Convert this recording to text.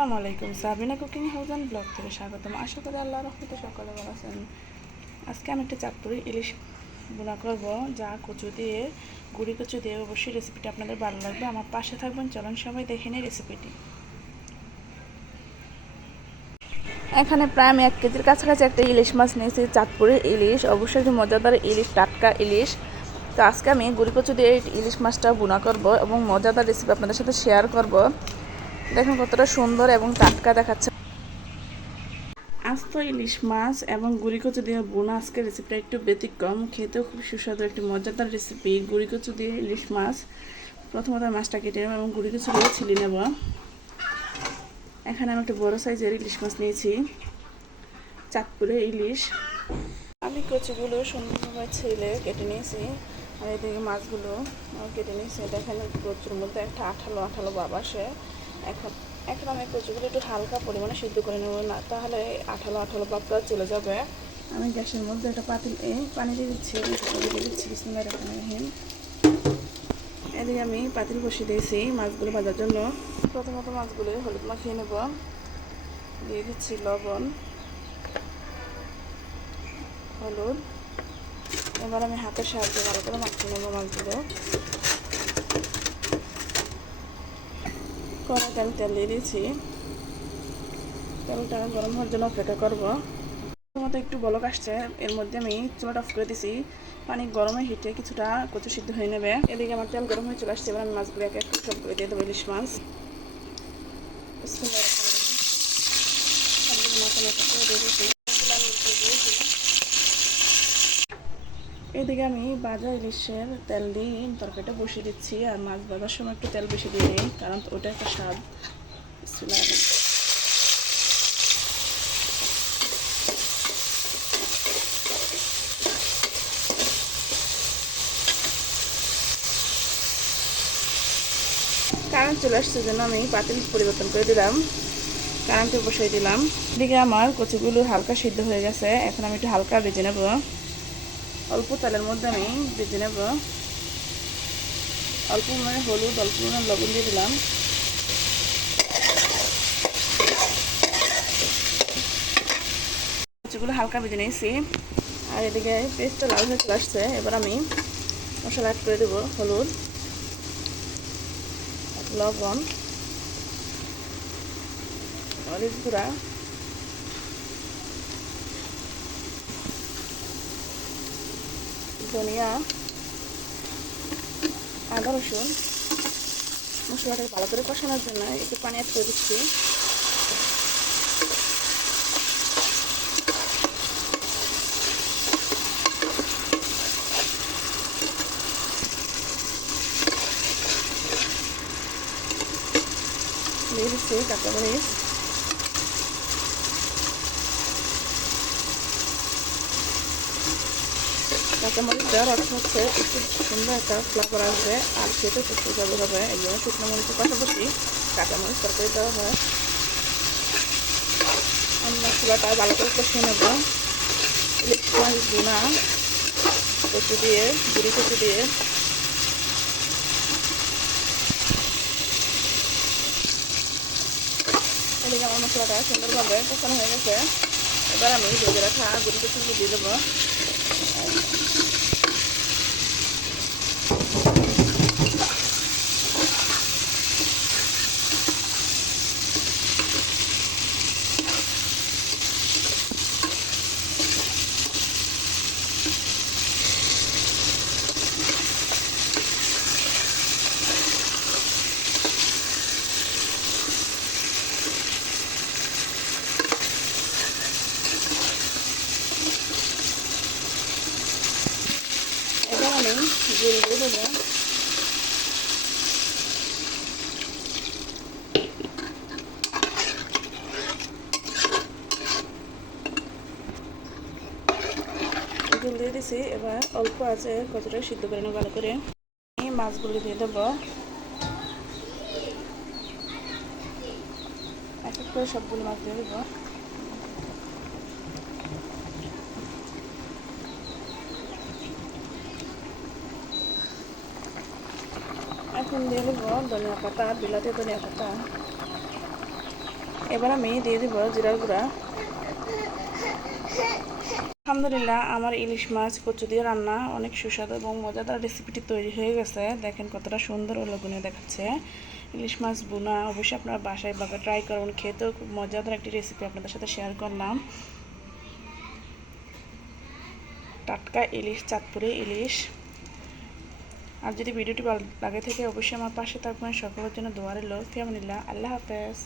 আসসালামু আলাইকুম, Sabina cooking house and blog থেকে স্বাগতম। আশা করি আল্লাহর রহমতে সকলে ভালো আছেন। আজকে আমি একটা চাঁদপুরি ইলিশ বোনা করব, যা কচু দিয়ে, গুঁড়ি কচু দিয়ে। অবশ্যই রেসিপিটা আপনাদের ভালো লাগবে, আমার পাশে থাকবেন। চলুন সবাই দেখে নিই রেসিপিটি। এখানে প্রায় আমি 1 কেজির কাছাকাছি একটা ইলিশ মাছ নিয়েছি, চাঁদপুরি ইলিশ। অবশ্যই একটি মজাদার ইলিশ, টাটকা ইলিশ। তো আজকে আমি গুঁড়ি কচু দিয়ে ইলিশ মাছটা বোনা করব এবং মজাদার রেসিপি আপনাদের সাথে শেয়ার করব। দেখুন কতটা সুন্দর এবং টাটকা দেখাচ্ছে। আস্ত ইলিশ মাছ এবং গুঁড়ি কচু দিয়ে বোনা আজকের রেসিপিটা একটু ব্যতিক্রম, খেতেও খুব সুস্বাদু একটি মজাদার রেসিপি। গুঁড়ি কচু দিয়ে ইলিশ মাছ। প্রথমত মাছটা কেটে নেব এবং গুঁড়ি কচু দিয়ে ছিলে নেব। এখানে আমি একটা বড় সাইজের ইলিশ মাছ নিয়েছি, চাঁদপুরে ইলিশ। আমি কচুগুলো সুন্দরভাবে ছিলে কেটে নিয়েছি, আর এদিকে মাছগুলো কেটে নিয়েছি। দেখেন কচুর মধ্যে একটা আঠালো আঠালো ভাব আসে। এখন আমি কচুগুলো একটু হালকা পরিমাণে সিদ্ধ করে নেব, না তাহলে আঠালো আঠালো ভাবটা চলে যাবে। আমি গ্যাসের মধ্যে একটা পাতিলে পানি দিয়ে দিচ্ছি, বিসমিল্লাহির রহমানির রহিম। এদিকে আমি পাতিল বসিয়ে দিয়েছি মাছগুলো ভাজার জন্য। প্রথমত মাছগুলো হলুদ মাখিয়ে নেব, দিয়ে দিচ্ছি লবণ, হলুদ। এবার আমি হাতের সাহায্যে ভালো করে মাখিয়ে নেব মাছগুলো। কড়াইতে আমি তেল দিয়ে দিয়েছি, তেলটা গরম হওয়ার জন্য অপেক্ষা করবো। প্রথমত একটু বলক আসছে, এর মধ্যে আমি চুলাটা অফ করে দিছি। পানি গরমে হিটে কিছুটা কচু সিদ্ধ হয়ে নেবে। এদিকে আমার তেল গরম হয়ে চলে আসছে। এবার আমি মাছগুলো এক এক সব করে দিয়ে দেবো, ইলিশ মাছ। এদিকে আমি ভাজা ইলিশের তেল দিয়ে তরকারিটা বসিয়ে দিচ্ছি, আর মাছ ভাজার সময় একটু তেল বেশি দিয়ে নিই, কারণ ওটা একটা স্বাদ। কারেন্ট চলে আসছে জন্য আমি পাতিল পরিবর্তন করে দিলাম, কারেন্টে বসিয়ে দিলাম। এদিকে আমার কচুগুলো হালকা সিদ্ধ হয়ে গেছে। এখন আমি একটু হালকা ভেজে নেব, অল্প তেলের মধ্যে আমি ভেজে নেব। অল্প পরিমাণে হলুদ, অল্প পরিমাণে লবণ দিয়ে দিলাম। কচুগুলো হালকা ভেজে নিয়েছি, আর এদিকে পেস্টটা লাল হয়ে চলে আসছে। এবার আমি মশলা অ্যাড করে দেবো, হলুদ, লবণ, মরিচ গুঁড়া, ধনিয়া, আদা, রসুন। মশলাটাকে ভালো করে কষানোর জন্য একটু পানি অ্যাড করে দিচ্ছি। দিয়ে দিচ্ছি কাঁচামরিচ, কাঁচামরিচ দেওয়ার অর্থ হচ্ছে একটু সুন্দর একটা ফ্লেভার আসবে, আর খেতে খুব সুস্বাদু হবে। এই জন্য শুকনো মরিচের পাশাপাশি কাঁচামরিচ তরকারি দেওয়া হয়। আমি মশলাটা ভালো করে কষিয়ে নেব। ইলিশ মাছ বোনা কচু দিয়ে, গুঁড়ি কচু দিয়ে। এদিকে আমার মশলাটা সুন্দরভাবে কষানো হয়ে গেছে। এবার আমি ভেজে রাখা গুঁড়ি কচুগুলো দিয়ে দেবো। এবার আমি জিরে দিয়ে দেবো। জল দিয়ে দিছি। এবার অল্প আছে কচুটা সিদ্ধ করে নেব ভালো করে। এই মাছগুলো দিয়ে দেবো, এক এক করে সবগুলো মাছ দিয়ে দেবো। এখন দিয়ে দেবো ধনিয়া পাতা, বিলাতি ধনিয়া পাতা। এবার আমি দিয়ে দিব জিরার গুঁড়া। আলহামদুলিল্লাহ, আমার ইলিশ মাছ কচু দিয়ে রান্না অনেক সুস্বাদু এবং মজাদার রেসিপিটি তৈরি হয়ে গেছে। দেখেন কতটা সুন্দর ও লোভনীয় দেখাচ্ছে। ইলিশ মাছ বোনা অবশ্যই আপনারা বাসায় বাবা ট্রাই করবেন, খেতেও খুব মজাদার একটি রেসিপি আপনাদের সাথে শেয়ার করলাম। টাটকা ইলিশ, চাঁদপুরে ইলিশ। আর যদি ভিডিওটি ভালো লাগে থাকে অবশ্যই আমার পাশে থাকবেন। সকলের জন্য দোয়া রইল। ফি আমানিল্লাহ। আল্লাহ হাফেজ।